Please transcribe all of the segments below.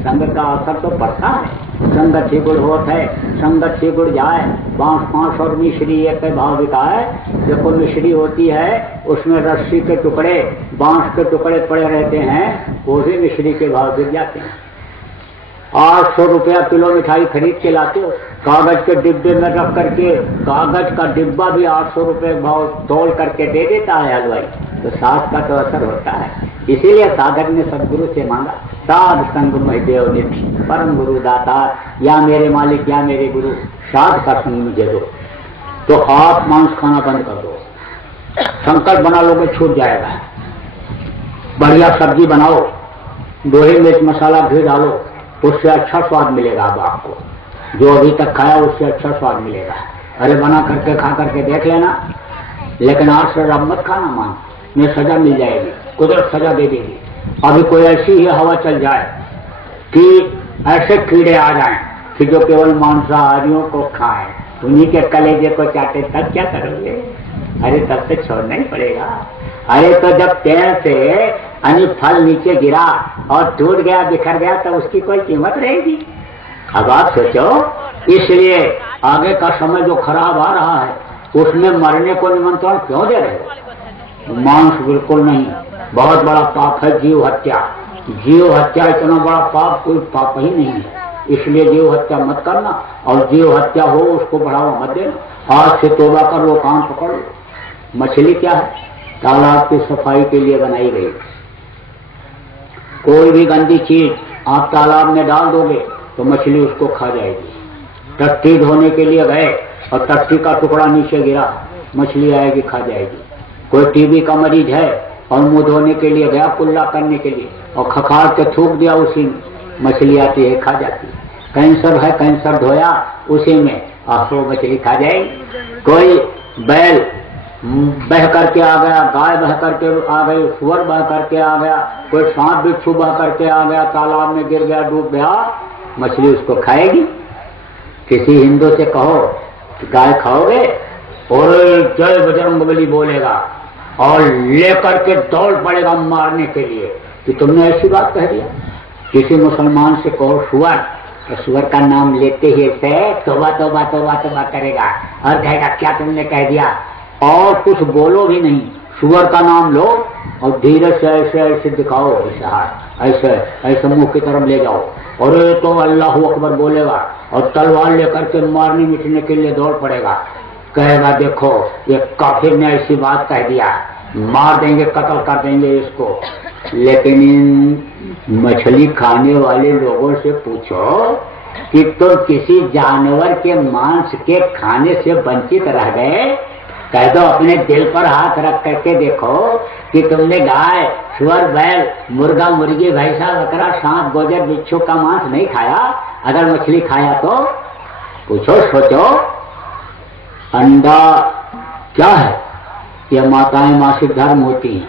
संग का असर तो पड़ता है। संगत ही गुड़ होत है, संगत ही गुड़ जाए। बांस पांस और मिश्री एक भाव बिकाए। देखो मिश्री होती है, उसमें रस्सी के टुकड़े, बांस के टुकड़े पड़े रहते हैं, वो भी मिश्री के भाव गिर जाते हैं। 800 रुपया किलो मिठाई खरीद के लाते हो, कागज के डिब्बे में रख करके, कागज का डिब्बा भी 800 रुपये भाव तोल करके दे देता है हलवाई। तो सास का तो असर होता है। इसीलिए साधक ने सदगुरु से मांगा, साध संग मह देव निधि परम गुरु दातार, या मेरे मालिक या मेरे गुरु साध का संग मुझे दो। तो आप मांस खाना बंद कर दो, संकल्प बना लोगे छूट जाएगा। बढ़िया सब्जी बनाओ, दोहे मिर्च मसाला घी डालो, उससे अच्छा स्वाद मिलेगा। अब आपको जो अभी तक खाया उससे अच्छा स्वाद मिलेगा। अरे बना करके खा करके देख लेना, लेकिन आज से अब मत खाना मान, में सजा मिल जाएगी, कुदरत सजा दे देगी। अभी कोई ऐसी ही हवा चल जाए कि ऐसे कीड़े आ जाएं कि जो केवल मांसाहारियों को खाएं, उन्हीं के कलेजे को चाटे, तब क्या करोगे? अरे तब से छोड़ना ही पड़ेगा। अरे तो जब पेड़ से अन्य फल नीचे गिरा और टूट गया, बिखर गया, तो उसकी कोई कीमत रहेगी? अब आप सोचो। इसलिए आगे का समय जो खराब आ रहा है, उसमें मरने को निमंत्रण क्यों दे रहे हो? मांस बिल्कुल नहीं। बहुत बड़ा पाप है जीव हत्या। जीव हत्या इतना बड़ा पाप कोई पाप ही नहीं है। इसलिए जीव हत्या मत करना, और जीव हत्या हो उसको बढ़ावा मत देना। आज से तौबा कर लो, काम पकड़ लो। मछली क्या है? तालाब की सफाई के लिए बनाई गई। कोई भी गंदी चीज आप तालाब में डाल दोगे तो मछली उसको खा जाएगी। टट्टी धोने के लिए गए और टट्टी का टुकड़ा नीचे गिरा, मछली आएगी, खा जाएगी। कोई टीबी का मरीज है और मुंह धोने के लिए गया कुल्ला करने के लिए, और खखाड़ के थूक दिया उसी में, मछली आती है, खा जाती है। कैंसर है, कैंसर धोया उसी में, आपको मछली खा जाएगी। कोई बैल बह करके आ गया, गाय बह करके आ गई, सुअर बह करके आ गया, कोई सांप बिच्छू बह करके आ गया, तालाब में गिर गया, डूब गया, मछली उसको खाएगी? किसी हिंदू से कहो कि गाय खाओगे, और जय बजरंगबली बोलेगा और लेकर के दौड़ पड़ेगा मारने के लिए कि तुमने ऐसी बात कह दिया। किसी मुसलमान से कहो सुअर, तो सुअर का नाम लेते ही ऐसे तौबा तौबा तौबा तौबा करेगा और कहेगा क्या तुमने कह दिया, और कुछ बोलो भी नहीं, सुअर का नाम लो और धीरे से ऐसे ऐसे दिखाओ, ऐसे हाथ ऐसे ऐसे मुंह की तरफ ले जाओ, और तो अल्लाह अकबर बोलेगा और तलवार लेकर के मारने मिटने के लिए दौड़ पड़ेगा। कहेगा देखो ये काफिर ने ऐसी बात कह दिया, मार देंगे, कत्ल कर देंगे इसको। लेकिन इन मछली खाने वाले लोगों से पूछो कि तुम किसी जानवर के मांस के खाने से वंचित रह गए? कह दो, अपने दिल पर हाथ रख करके देखो कि तुमने गाय, सुअर, बैल, मुर्गा, मुर्गी, भैंसा, बकरा, सांप, गोजर, बिच्छू का मांस नहीं खाया? अगर मछली खाया तो पूछो, सोचो। अंडा क्या है? यह माताएं मासिक धर्म होती हैं।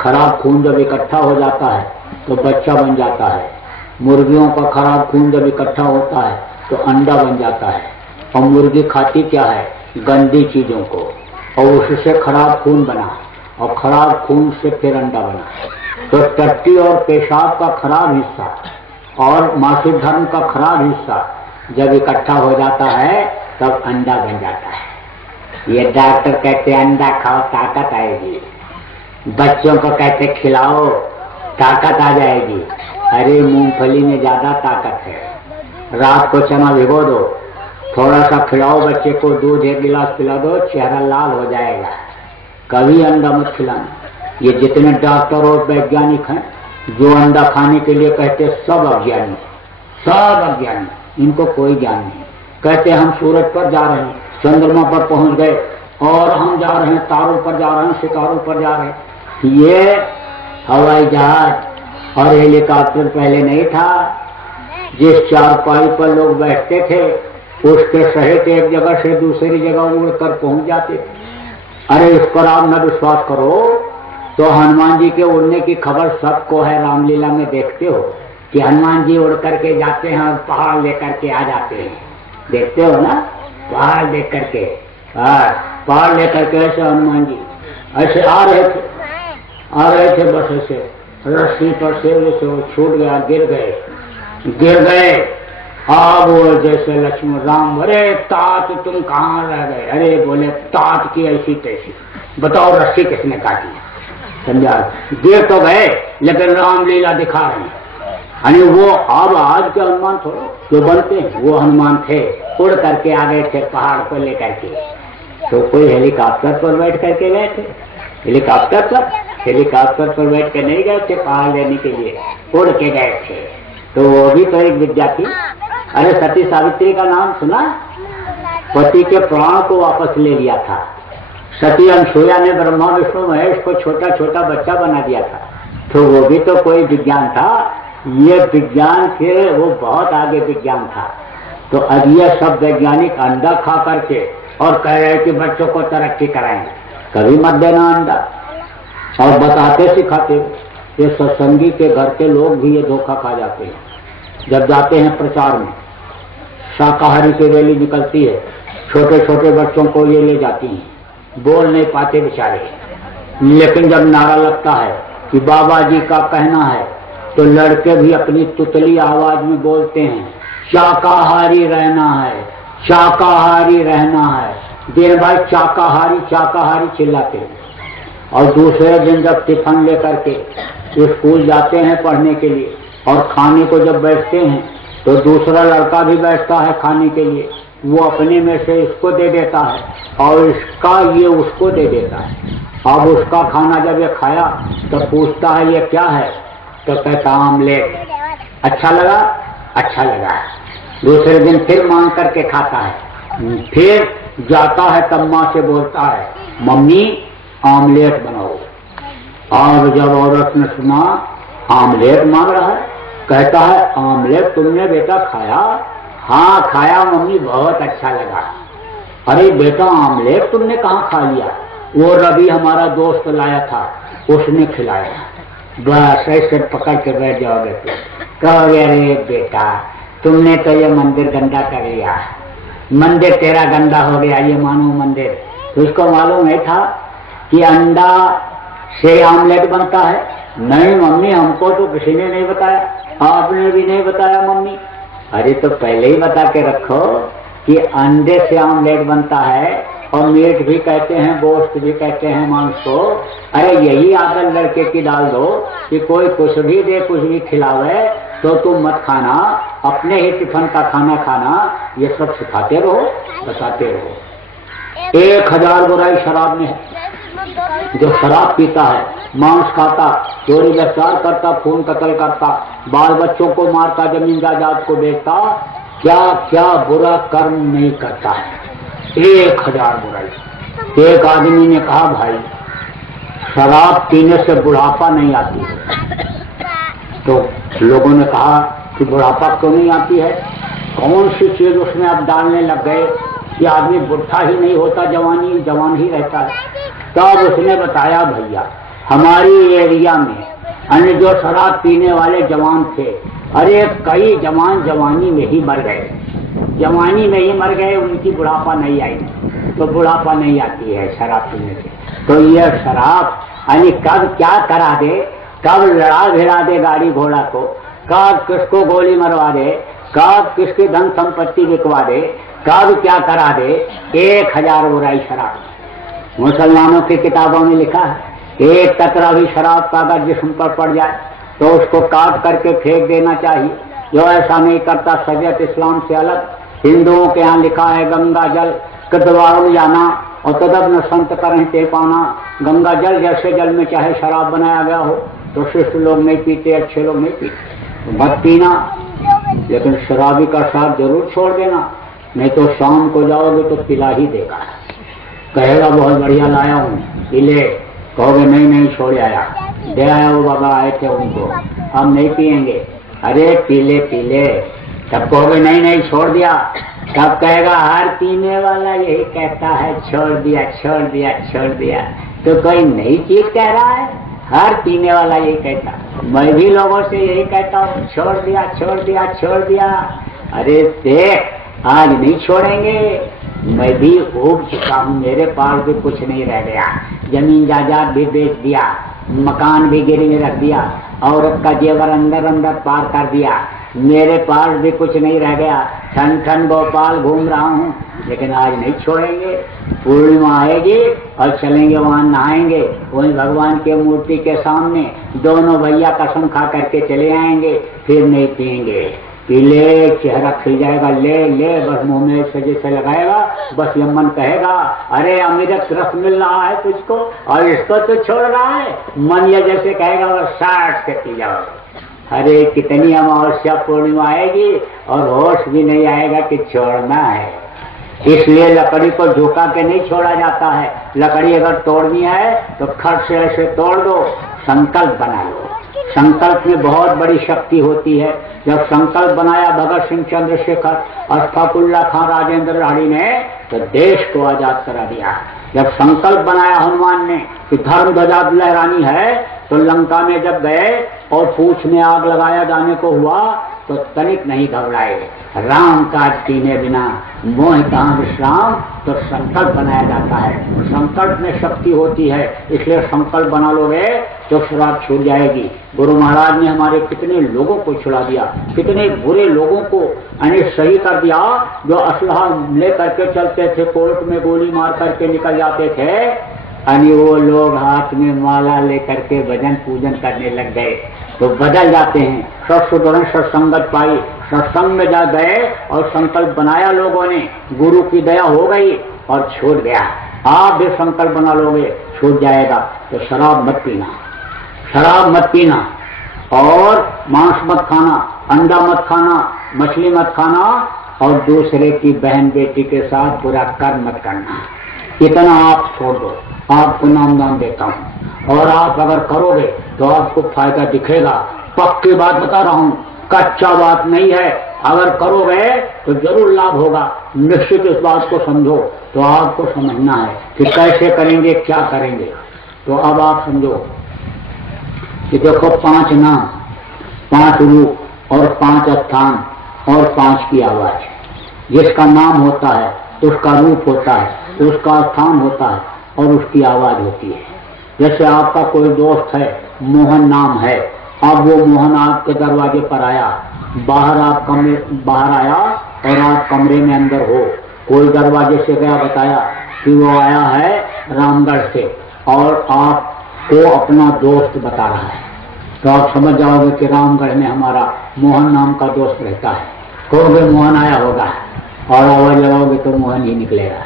खराब खून जब इकट्ठा हो जाता है तो बच्चा बन जाता है। मुर्गियों का खराब खून जब इकट्ठा होता है तो अंडा बन जाता है। और मुर्गी खाती क्या है? गंदी चीजों को, और उससे खराब खून बना, और खराब खून से फिर अंडा बना। तो टट्टी और पेशाब का खराब हिस्सा और मासिक धर्म का खराब हिस्सा जब इकट्ठा हो जाता है तब अंडा बन जाता है। ये डॉक्टर कहते अंडा खाओ ताकत आएगी, बच्चों को कहते खिलाओ ताकत आ जाएगी। अरे मूंगफली में ज्यादा ताकत है। रात को चना भिगो दो, थोड़ा सा खिलाओ बच्चे को, दूध 1 गिलास पिला दो, चेहरा लाल हो जाएगा। कभी अंडा मत खिलाना। ये जितने डॉक्टर और वैज्ञानिक हैं जो अंडा खाने के लिए कहते, सब अज्ञानी, सब अज्ञानी, इनको कोई ज्ञान नहीं। कहते हम सूरज पर जा रहे हैं, चंद्रमा पर पहुंच गए, और हम जा रहे हैं तारों पर जा रहे हैं, सितारों पर जा रहे हैं। ये हवाई जहाज और हेलीकॉप्टर पहले नहीं था। जिस चारपाई पर लोग बैठते थे उसके सहित एक जगह से दूसरी जगह उड़कर पहुंच जाते थे। अरे इस पर आप न विश्वास करो तो हनुमान जी के उड़ने की खबर सबको है। रामलीला में देखते हो कि हनुमान जी उड़ करके जाते हैं और पहाड़ लेकर के आ जाते हैं, देखते हो ना, पहाड़ देख करके, पहाड़ लेकर के ऐसे हनुमान जी ऐसे आ रहे थे बस ऐसे रस्सी पर से वो छूट गया, गिर गए, गिर गए। अब वो जैसे लक्ष्मण राम, अरे तात तुम कहाँ रह गए? अरे बोले तात की ऐसी तैसी, बताओ रस्सी किसने काटी? समझा? गिर तो गए लेकिन रामलीला दिखा रहे हैं। यानी वो अब आज के हनुमान थोड़ो जो बनते हैं, वो हनुमान थे, उड़ करके आ गए थे पहाड़ को लेकर के। तो कोई हेलीकॉप्टर पर बैठ करके गए थे? हेलीकॉप्टर पर बैठ के नहीं गए थे पहाड़ लेने के लिए, उड़ के गए थे। तो वो भी तो एक विद्या थी। अरे सती सावित्री का नाम सुना? पति के प्राण को वापस ले लिया था। सती अनसुईया ने ब्रह्मा विष्णु महेश को छोटा छोटा बच्चा बना दिया था। तो वो भी तो कोई विज्ञान था। ये विज्ञान के वो बहुत आगे विज्ञान था। तो अब ये सब वैज्ञानिक अंडा खा करके और कह रहे हैं कि बच्चों को तरक्की कराएंगे। कभी मत देना अंडा। और बताते सिखाते ये सत्संगी के घर के लोग भी ये धोखा खा जाते हैं। जब जाते हैं प्रचार में, शाकाहारी की रैली निकलती है, छोटे छोटे बच्चों को ये ले जाती हैं, बोल नहीं पाते बेचारे। लेकिन जब नारा लगता है कि बाबा जी का कहना है, तो लड़के भी अपनी तुतली आवाज में बोलते हैं, शाकाहारी रहना है, शाकाहारी रहना है। दिन भाई शाकाहारी शाकाहारी चिल्लाते हैं। और दूसरे दिन जब टिफिन लेकर के स्कूल जाते हैं पढ़ने के लिए और खाने को जब बैठते हैं, तो दूसरा लड़का भी बैठता है खाने के लिए। वो अपने में से इसको दे देता है और इसका ये उसको दे देता है। अब उसका खाना जब ये खाया तो पूछता है ये क्या है? तो कहता आमलेट। अच्छा लगा? अच्छा लगा। दूसरे दिन फिर मांग करके खाता है। फिर जाता है तब माँ से बोलता है, मम्मी आमलेट बनाओ। और जब औरत ने सुना आमलेट मांग रहा है, कहता है आमलेट तुमने बेटा खाया? हाँ खाया मम्मी, बहुत अच्छा लगा। अरे बेटा आमलेट तुमने कहाँ खा लिया? वो रवि हमारा दोस्त लाया था, उसने खिलाया। बस ऐसे पकड़ के बैठ जाओगे तो कहोगे अरे बेटा तुमने तो ये मंदिर गंदा कर लिया, मंदिर तेरा गंदा हो गया, ये मानो मंदिर। तो उसको मालूम नहीं था कि अंडा से आमलेट बनता है? नहीं मम्मी, हमको तो किसी ने नहीं बताया। आपने भी नहीं बताया मम्मी? अरे तो पहले ही बता के रखो कि अंडे से आमलेट बनता है, और मीट भी कहते हैं, गोश्त भी कहते हैं, मांस को। अरे यही आदत लड़के की डाल दो कि कोई कुछ भी दे, कुछ भी खिलावे तो तुम मत खाना, अपने ही टिफिन का खाना खाना। ये सब सिखाते रहो, बताते रहो। 1000 बुराई शराब में है। जो शराब पीता है, मांस खाता, चोरी व्यभिचार करता, खून कत्ल करता, बाल बच्चों को मारता, जमीन जायदाद को बेचता, क्या क्या बुरा कर्म नहीं करता है। 1000 बुराई। एक आदमी ने कहा भाई शराब पीने से बुढ़ापा नहीं आती है। तो लोगों ने कहा कि बुढ़ापा क्यों नहीं आती है? कौन सी चीज उसमें अब डालने लग गए कि आदमी बुढ़ा ही नहीं होता, जवान ही रहता है। तब उसने बताया भैया हमारी एरिया में अन्य जो शराब पीने वाले जवान थे, अरे कई जवान जवानी में ही मर गए, जवानी में ही मर गए, उनकी बुढ़ापा नहीं आई। तो बुढ़ापा नहीं आती है शराब पीने से। तो ये शराब यानी कब क्या करा दे, कब लड़ा भिड़ा दे गाड़ी घोड़ा को, कब किसको गोली मरवा दे, कब किसकी धन संपत्ति बिकवा दे, कब क्या करा दे। 1000 बुराई शराब। मुसलमानों की किताबों में लिखा है एक कतरा भी शराब का अगर जिस्म पर पड़ जाए तो उसको काट करके फेंक देना चाहिए। जो ऐसा नहीं करता शरीयत इस्लाम से अलग। हिंदुओं के यहाँ लिखा है गंगा जल कद्वारों जाना और तदब न संत करें ते पाना। गंगा जल जैसे जल में चाहे शराब बनाया गया हो तो शिष्ट लोग नहीं पीते, अच्छे लोग नहीं पीते, तो मत पीना। लेकिन शराबी का साथ जरूर छोड़ देना, नहीं तो शाम को जाओगे तो पिला ही देगा। कहेगा बहुत बढ़िया लाया हूँ पिले, कहोगे नहीं नहीं छोड़ आया, दे आया वो बाबा आए थे उनको, हम नहीं पिएंगे। अरे पीले पीले, तब कहोगे नहीं नहीं छोड़ दिया। तब कहेगा हर पीने वाला यही कहता है छोड़ दिया छोड़ दिया छोड़ दिया। तो कोई नई चीज कह रहा है, हर पीने वाला यही कहता। मैं भी लोगों से यही कहता हूँ छोड़ दिया छोड़ दिया छोड़ दिया। अरे देख आज नहीं छोड़ेंगे, मैं भी उब चुका हूँ, मेरे पास भी कुछ नहीं रह गया, जमीन जायदाद भी बेच दिया, मकान भी गिरवी रख दिया, औरत का जेवर अंदर अंदर पार कर दिया, मेरे पास भी कुछ नहीं रह गया, ठन ठन गोपाल घूम रहा हूँ, लेकिन आज नहीं छोड़ेंगे। पूर्णिमा आएगी और चलेंगे वहाँ नहाएंगे, वही भगवान के मूर्ति के सामने दोनों भैया कसम खा करके चले आएंगे, फिर नहीं पिएंगे। पी ले, चेहरा खिल जाएगा, ले ले, बस मुंह में सजे से लगाएगा, बस ये मन कहेगा अरे अमृत रस मिल रहा है तुझको और इसको तो छोड़ रहा है। मन ये जैसे कहेगा वो 60 से पी जाओ। अरे कितनी अमावस्या पूर्णिमा आएगी और होश भी नहीं आएगा कि छोड़ना है। इसलिए लकड़ी को झुका के नहीं छोड़ा जाता है। लकड़ी अगर तोड़नी है तो खट से ऐसे तोड़ दो, संकल्प बना लो। संकल्प में बहुत बड़ी शक्ति होती है। जब संकल्प बनाया भगत सिंह, चंद्रशेखर, अशफाकुल्ला खान, राजेंद्र राठी ने, तो देश को आजाद करा दिया। जब संकल्प बनाया हनुमान ने कि धर्म ध्वजा लहरानी है, तो लंका में जब गए और पूंछ में आग लगाया जाने को हुआ तो तनिक नहीं घबराए। राम काज कीने बिना मोह कहाँ विश्राम, तो संकल्प बनाया जाता है। संकल्प में शक्ति होती है, इसलिए संकल्प बना लोगे तो शराब छूट जाएगी। गुरु महाराज ने हमारे कितने लोगों को छुड़ा दिया, कितने बुरे लोगों को सही कर दिया, जो असलहा लेकर के चलते थे, कोर्ट में गोली मार करके निकल जाते थे, वो लोग हाथ में माला लेकर के भजन पूजन करने लग गए, तो बदल जाते हैं। सत्संगत पाई, सत्संग में जा गए और संकल्प बनाया लोगों ने, गुरु की दया हो गई और छूट गया। आप भी संकल्प बना लोगे, छूट जाएगा। तो शराब मत पीना, शराब मत पीना, और मांस मत खाना, अंडा मत खाना, मछली मत खाना, और दूसरे की बहन बेटी के साथ बुरा कर्म मत करना। इतना आप छोड़ दो, आपको नाम दान देता हूँ, और आप अगर करोगे तो आपको फायदा दिखेगा। पक्की बात बता रहा हूँ, कच्चा बात नहीं है। अगर करोगे तो जरूर लाभ होगा, निश्चित इस बात को समझो। तो आपको समझना है कि कैसे करेंगे, क्या करेंगे। तो अब आप समझो कि देखो 5 नाम, 5 रूप और 5 स्थान और 5 की आवाज। जिसका नाम होता है, उसका रूप होता है, उसका स्थान होता है और उसकी आवाज होती है। जैसे आपका कोई दोस्त है, मोहन नाम है, अब वो मोहन आपके दरवाजे पर आया, बाहर आया और आप कमरे में अंदर हो, कोई दरवाजे से गया, बताया कि वो आया है रामगढ़ से और आपको अपना दोस्त बता रहा है, तो आप समझ जाओगे कि रामगढ़ में हमारा मोहन नाम का दोस्त रहता है। कहोगे मोहन आया होगा, और आवाज लगाओगे तो मोहन ही निकलेगा।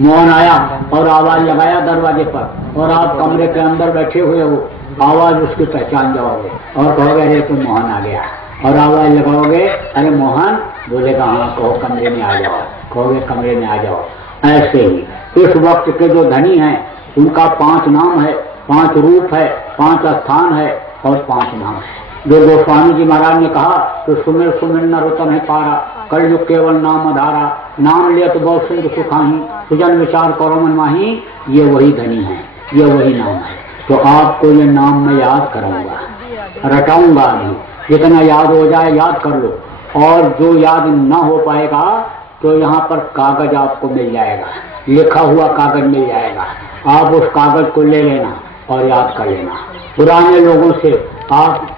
मोहन आया और आवाज लगाया दरवाजे पर, और आप कमरे के अंदर बैठे हुए हो, आवाज उसकी पहचान जाओगे और कहोगे अरे तो मोहन आ गया, और आवाज लगाओगे अरे मोहन, बोलेगा हाँ, कहो कमरे में आ जाओ, कहोगे कमरे में आ जाओ। ऐसे ही इस वक्त के जो धनी हैं, उनका 5 नाम है, 5 रूप है, 5 स्थान है और 5 नाम है। जो गोस्वामी जी महाराज ने कहा कि सुमिर सुमिर नरोत्तम है पारा, कलयुग केवल नाम आधारा, नाम ले तो बहुत सिंधु सुखाही, सुजन विचार करो मन माही, ये वही धनी है, ये वही नाम है। तो आपको ये नाम मैं याद कराऊंगा, रटाऊंगा भी, जितना याद हो जाए याद कर लो, और जो याद ना हो पाएगा तो यहाँ पर कागज आपको मिल जाएगा, लिखा हुआ कागज मिल जाएगा, आप उस कागज को ले लेना और याद कर लेना। पुराने लोगों से आप